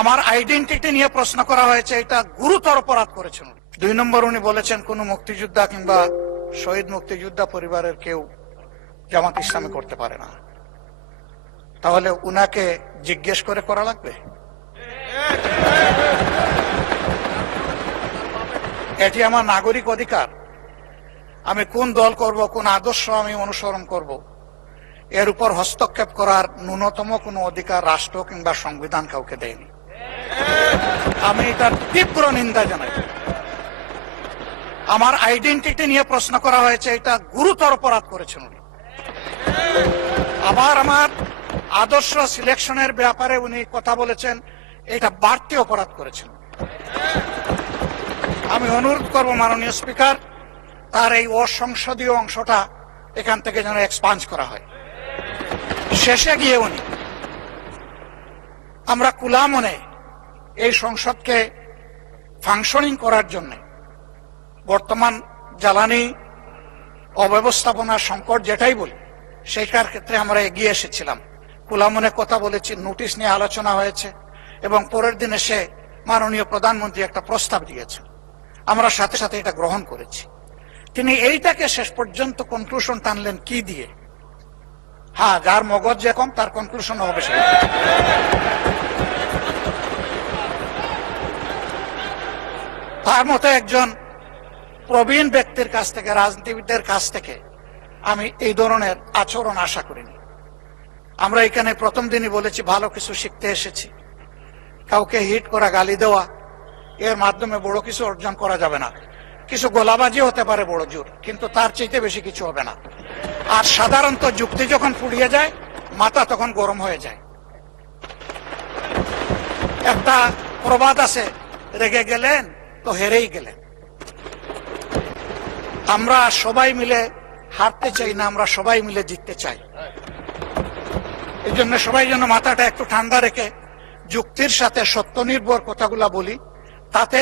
আমার আইডেন্টিটি নিয়ে প্রশ্ন করা হয়েছে, এটা গুরুতর অপরাধ করেছেন। 2 নম্বর, উনি বলেছেন কোন মুক্তিযোদ্ধা কিংবা শহীদ মুক্তিযোদ্ধা পরিবারের কেউ জামাত ইসলামী করতে পারে না। তাহলে উনাকে জিজ্ঞেস করে করা লাগবে? এটি আমার নাগরিক অধিকার। আমি কোন দল করব, কোন আদর্শ আমি অনুসরণ করব, এর উপর হস্তক্ষেপ করার ন্যূনতম কোনো অধিকার রাষ্ট্র কিংবা সংবিধান কাউকে দেয়নি। আমি এটার তীব্র নিন্দা জানাই। আমার আইডেন্টিটি নিয়ে প্রশ্ন করা হয়েছে, এটা গুরুতর অপরাধ করেছেন উনি। আবার আমার আদর্শ সিলেকশনের ব্যাপারে উনি কথা বলেছেন, এটা বাড়তি অপরাধ করেছেন। আমি অনুরোধ করব মাননীয় স্পিকার, তার এই অসংসদীয় অংশটা এখান থেকে যেন এক্সপাঞ্জ করা হয়। শেষে গিয়ে উনি, আমরা খোলা মনে এই সংসদকে ফাংশনিং করার জন্য বর্তমান জ্বালানি অব্যবস্থাপনার সংকট যেটাই বলি, সেইটার ক্ষেত্রে আমরা এগিয়ে এসেছিলাম। খোলা মনে কথা বলেছি, নোটিশ নিয়ে আলোচনা হয়েছে এবং পরের দিন এসে মাননীয় প্রধানমন্ত্রী একটা প্রস্তাব দিয়েছেন, আমরা সাথে সাথে এটা গ্রহণ করেছি। তিনি এইটাকে শেষ পর্যন্ত কনক্লুশন টানলেন কি দিয়ে? হ্যাঁ, যার মগজ যে কম তার কনক্লুশন হবে সেটা। তার মতো একজন প্রবীণ ব্যক্তির কাছ থেকে, রাজনীতিবিদদের কাছ থেকে আমি এই ধরনের আচরণ আশা করিনি। আমরা এখানে প্রথম দিনই বলেছি ভালো কিছু শিখতে এসেছি। কাউকে হিট করা, গালি দেওয়া, এর মাধ্যমে বড় কিছু অর্জন করা যাবে না। কিছু গোলাবাজি হতে পারে বড় জোর, কিন্তু তার চাইতে বেশি কিছু হবে না। আর সাধারণত যুক্তি যখন ফুরিয়ে যায়, মাথা তখন গরম হয়ে যায়। একটা প্রবাদ আছে, রেগে গেলেন তো হেরেই গেলেন। আমরা সবাই মিলে হারতে চাই না, আমরা সবাই মিলে জিততে চাই। এই জন্য সবাই যেন মাথাটা একটু ঠান্ডা রেখে যুক্তির সাথে সত্য নির্ভর কথাগুলা বলি, তাতে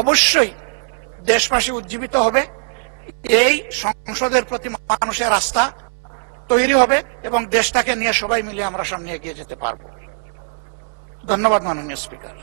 অবশ্যই দেশবাসী উজ্জীবিত হবে, এই সংসদের প্রতি মানুষের আস্থা তৈরি হবে এবং দেশটাকে নিয়ে সবাই মিলে আমরা সামনে এগিয়ে যেতে পারবো। ধন্যবাদ মাননীয় স্পিকার।